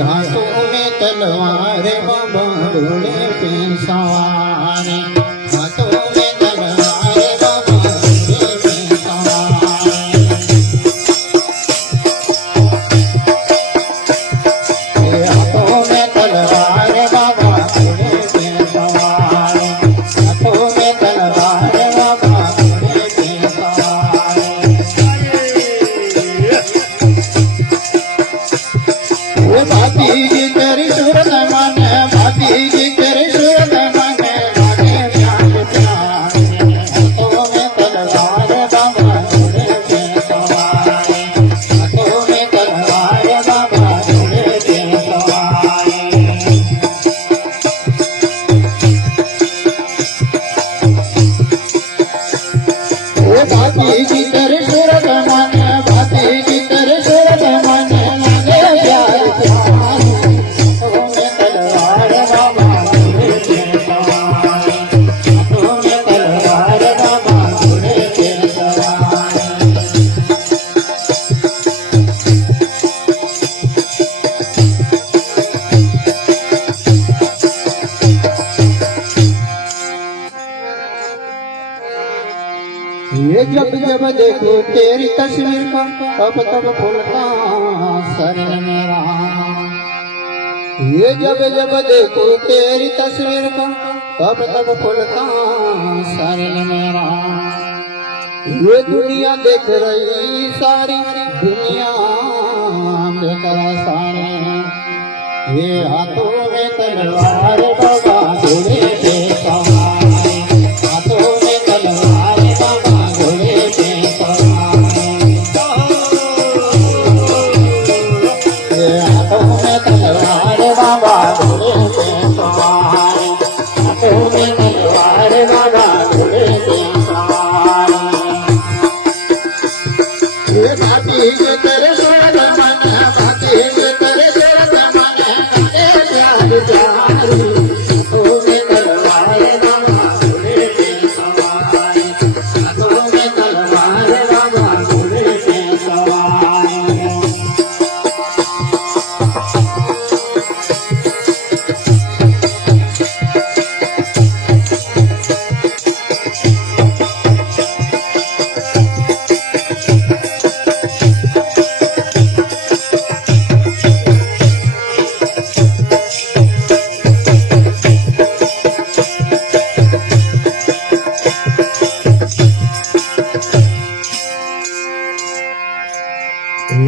हाथों में तलवार बाबा घोड़े पे सवार हाथों में तलवार बाबा घोड़े पे सवार हाथों में तलवार बाबा घोड़े पे सवार हाथों में तलवार बाबा घोड़े पे सवार भाभी जी तेरी सूरत मन भाभी जी तेरी सूरत मन लागे प्यार प्यार हाथों में तलवार बाबा घोड़े पे सवार हाथों में तलवार बाबा घोड़े पे सवार भाभी जी तेरी सूरत मन भाभी जी तेरी सूरत मन लागे प्यार प्यार हाथों में तलवार बाबा घोड़े पे सवार हाथों में तलवार बाबा घोड़े पे सवार ये जब जब देखो तेरी तस्वीर का तब तब फूलता शरीर मेरा ये जब जब देखो तेरी तस्वीर का तब तब फूलता शरीर मेरा ये दुनिया देख रही सारी दुनिया देख रहा सारे ये हाथों में तलवार बाबा घोड़े पे सवार हाथों में तलवार बाबा घोड़े पे सवार ये हाथों में तलवार बाबा घोड़े पे सवार हाथों में तलवार बाबा घोड़े पे सवार ये भाभी जी तेरे सूरत मन भाभी जी तेरे सूरत मन लागे प्यार प्यार हाथों में तलवार बाबा घोड़े पे सवार हाथों में तलवार बाबा घोड़े पे सवार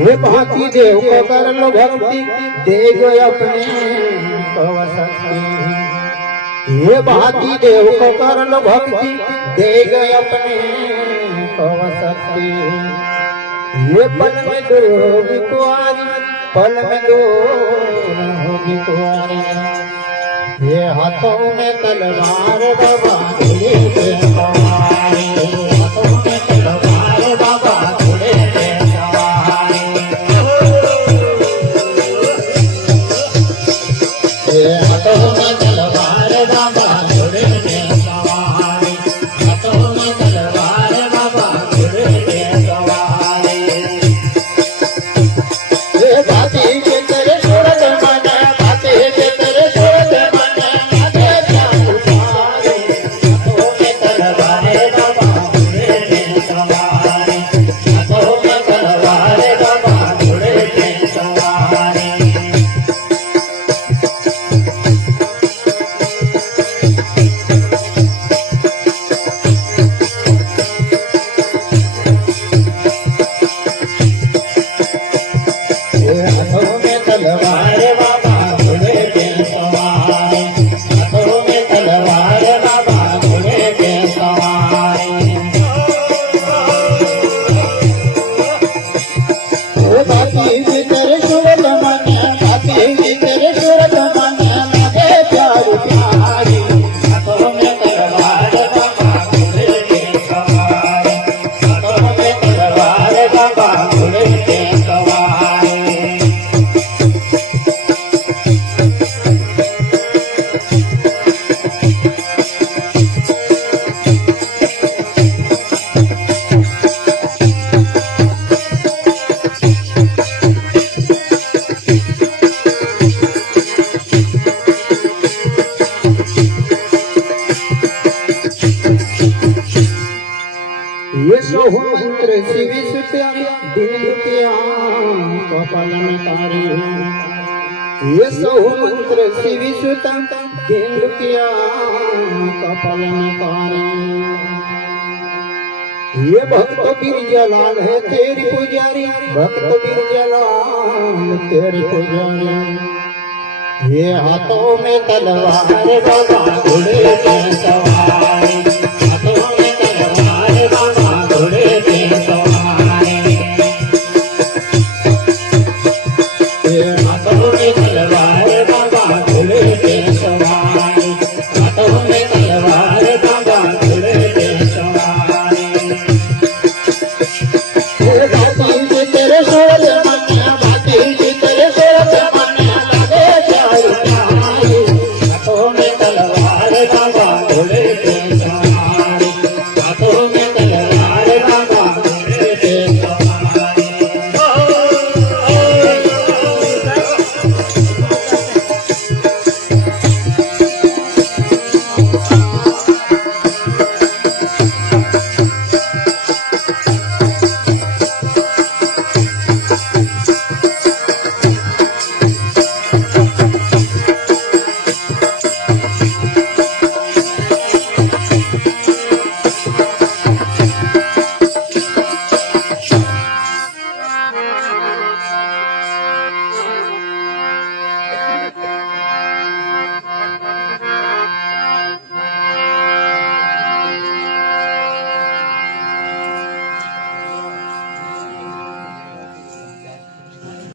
ये भांति देव को कर लो भक्ति देव अपने को शक्ति ये भांति देव को कर लो भक्ति देव अपने को शक्ति ये पल में दूर होगी कुआरी पल में दूर होगी कुआरी ये हाथों में तलवार बाबा घोड़े पे सवार हाथों में तलवार बाबा घोड़े पे सवार हाथों में तलवार बाबा घोड़े पे सवार हाथों में तलवार बाबा घोड़े पे सवार भाभी जी तेरे सूरत मन भाभी जी तेरे सूरत मन लागे प्यार प्यार हाथों में तलवार बाबा घोड़े पे सवार हाथों में तलवार बाबा घोड़े पे सवार हाथों में तलवार बाबा घोड़े पे सवार हाथों में तलवार बाबा घोड़े पे सवार भाभी जी तेरे सूरत मन भाभी जी तेरे सूरत मन लागे प्यार प्यार हाथों में तलवार बाबा घोड़े पे सवार हाथों में तलवार बाबा घोड़े पे सवार कपाल में तारे ये सौ मंत्र शिव सुतम केंद्र किया कपाल में तारे ये भक्त बिरजलाल है तेरी पुजारी भक्त बिरजलाल तेरी पुजारी ये हाथों में तलवार बाबा घोड़े पे सवार